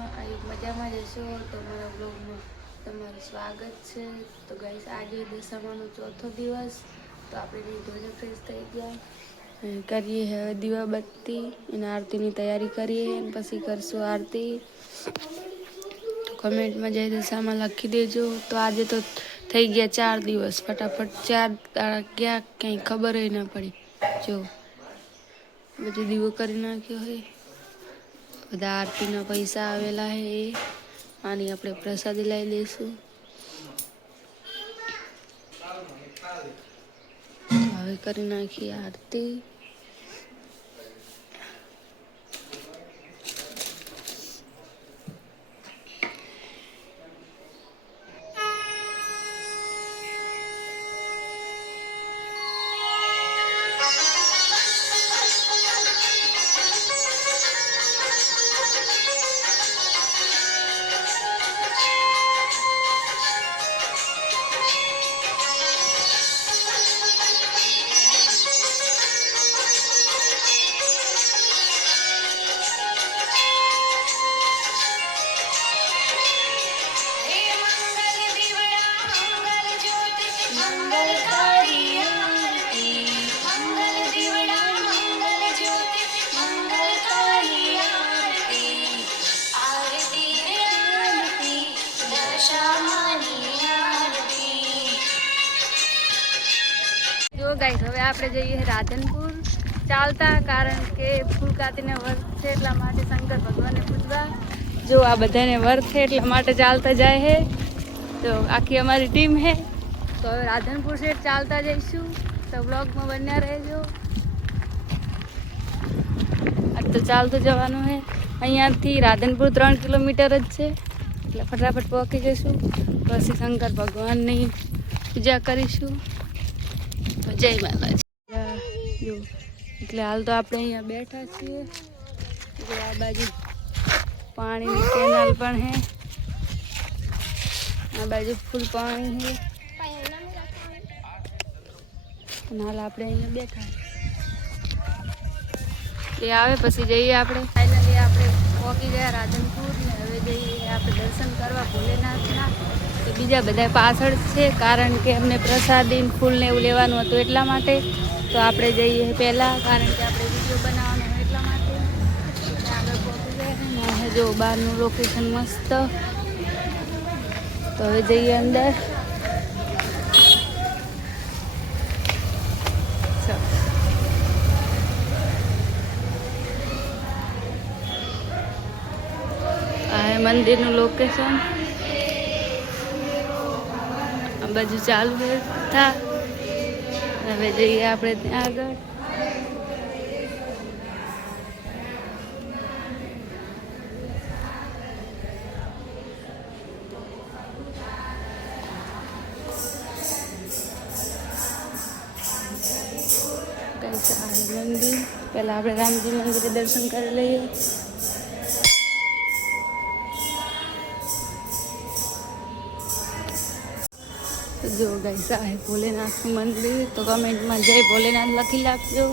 મજામાં જશો તો મારા બ્લોગમાં તમારું સ્વાગત છે। તો ગાઈસ આજે દશામાનો ચોથો દિવસ, તો આપણે ધોઈને ફ્રેશ થઈ ગયા, કરીએ હવે દીવાબત્તી અને આરતીની તૈયારી કરીએ અને પછી કરશું આરતી। તો કમેન્ટમાં જય દશામાં લખી દેજો। તો આજે તો થઈ ગયા 4 દિવસ, ફટાફટ 4 દાડા ગયા કંઈ ખબર ય ના પડી। જો બધું દીવો કરી નાખ્યો હોય, બધા આરતીના પૈસા આવેલા હે એ આની આપણે પ્રસાદી લઈ લઈશું। હવે કરી નાખીએ આરતી। જો ગાઈસ હવે આપણે જઈએ રાધનપુર ચાલતા, કારણ કે ફૂલકાતીને વર્ત છે એટલા માટે શંકર ભગવાનને પૂજવા। જો આ બધાને વર્ત છે એટલા માટે ચાલતા જાય છે। તો આખી અમારી ટીમ છે। તો હવે રાધનપુર से ચાલતા જઈશું, તો બ્લોગમાં બન્યા રહેજો। આજ તો ચાલતું જવાનું છે। અહીંયાથી રાધનપુર 3 કિલોમીટર જ છે, એટલે ફટાફટ પહોંચી જઈશું। પછી શંકર ભગવાનની પૂજા કરીશું। તો જય માતાજી। જો એટલે હાલ તો આપણે અહીંયા બેઠા છીએ। જો આ બાજુ પાણીની કેનાલ પણ છે, આ બાજુ ફૂલ પાણી છે, અને હાલ આપણે અહીંયા બેઠા એ આવે પછી જઈએ આપણે। ફાઇનલી આપણે પહોંચી ગયા રાધનપુર ને હવે જઈએ આપણે દર્શન કરવા ભોલેનાથના। તો બીજા બધા પાછળ છે, કારણ કે અમને પ્રસાદી ફૂલ ને એવું લેવાનું હતું એટલા માટે। તો આપણે જઈએ પહેલાં, કારણ કે આપણે વિડીયો બનાવવાનો હોય એટલા માટે। આગળ પહોંચી ગયા, જો બહારનું લોકેશન મસ્ત। તો હવે જઈએ અંદર। આ મંદિરનું લોકેશન, આ બાજુ ચાલુ હતા। હવે જઈએ આપણે ત્યાં આગળ। મંદિર પહેલાં આપણે રામજી મંદિરે દર્શન કરી લઈએ। જો ગાઈસ આ ભોલેનાથનું મંદિર, તો કમેન્ટમાં જય ભોલેનાથ લખી નાખજો।